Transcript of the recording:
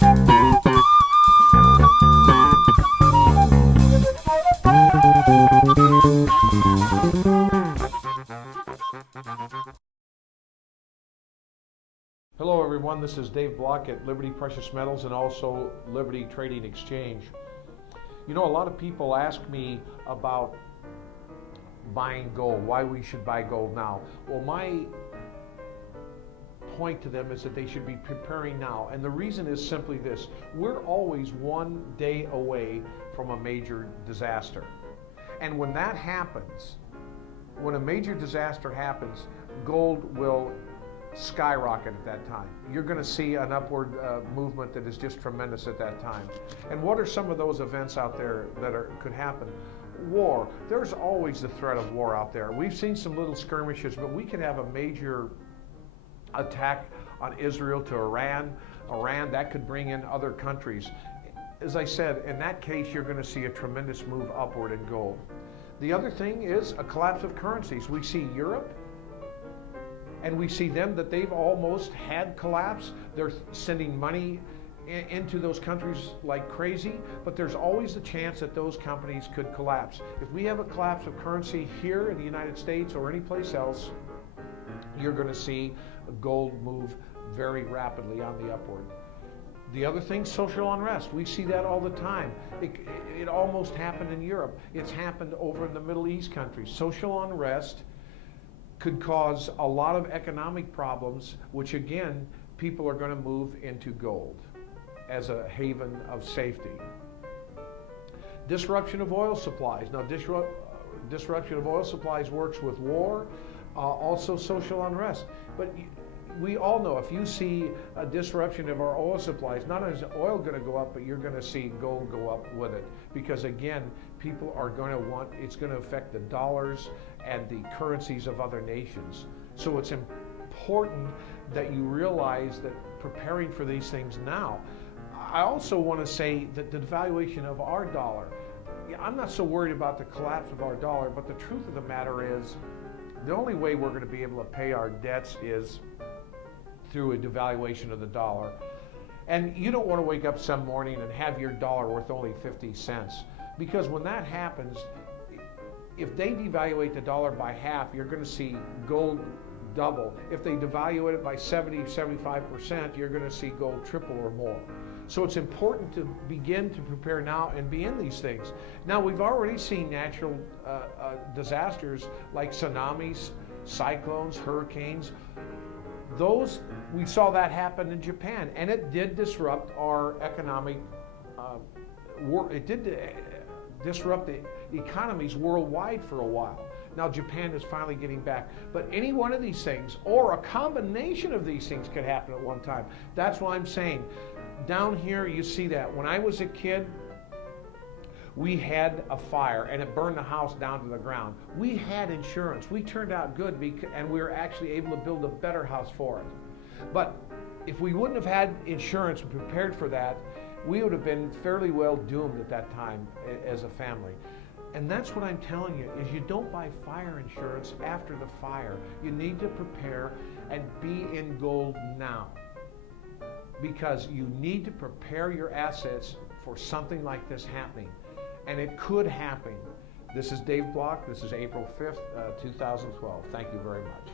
Hello everyone, this is Dave Block at Liberty Precious Metals and also Liberty Trading Exchange. You know, a lot of people ask me about buying gold, why we should buy gold now. Well, my point to them is that they should be preparing now, and the reason is simply this: we're always one day away from a major disaster. And when that happens, when a major disaster happens, gold will skyrocket at that time. You're going to see an upward movement that is just tremendous at that time. And what are some of those events out there that could happen? War. There's always the threat of war out there. We've seen some little skirmishes, but we could have a major attack on Israel to Iran. That could bring in other countries. As I said, in that case, you're going to see a tremendous move upward in gold. The other thing is a collapse of currencies. We see Europe, and we see them that they've almost had collapse. They're sending money into those countries like crazy, but there's always the chance that those companies could collapse. If we have a collapse of currency here in the United States or any place else, you're going to see gold move very rapidly on the upward. The other thing, social unrest. We see that all the time. It almost happened in Europe. It's happened over in the Middle East countries. Social unrest could cause a lot of economic problems, which again, people are going to move into gold as a haven of safety. Disruption of oil supplies. Now, disruption of oil supplies works with war, also social unrest. But we all know if you see a disruption of our oil supplies, not only is oil going to go up, but you're going to see gold go up with it. Because again, people are going to want, it's going to affect the dollars and the currencies of other nations. So it's important that you realize that preparing for these things now. I also want to say that the devaluation of our dollar, I'm not so worried about the collapse of our dollar, but the truth of the matter is the only way we're going to be able to pay our debts is through a devaluation of the dollar. And you don't want to wake up some morning and have your dollar worth only 50 cents. Because when that happens, if they devaluate the dollar by half, you're going to see gold double. If they devalue it by 75%, you're going to see gold triple or more. So it's important to begin to prepare now and be in these things. Now, we've already seen natural disasters like tsunamis, cyclones, hurricanes. We saw that happen in Japan, and it did disrupt our economic it did disrupt the economies worldwide for a while. Now Japan is finally getting back. But any one of these things, or a combination of these things, could happen at one time. That's why I'm saying, down here you see that. When I was a kid, we had a fire and it burned the house down to the ground. We had insurance. We turned out good, and we were actually able to build a better house for it. But if we wouldn't have had insurance and prepared for that, we would have been fairly well doomed at that time as a family. And that's what I'm telling you, is you don't buy fire insurance after the fire. You need to prepare and be in gold now, because you need to prepare your assets for something like this happening. And it could happen. This is Dave Block. This is April 5th, 2012. Thank you very much.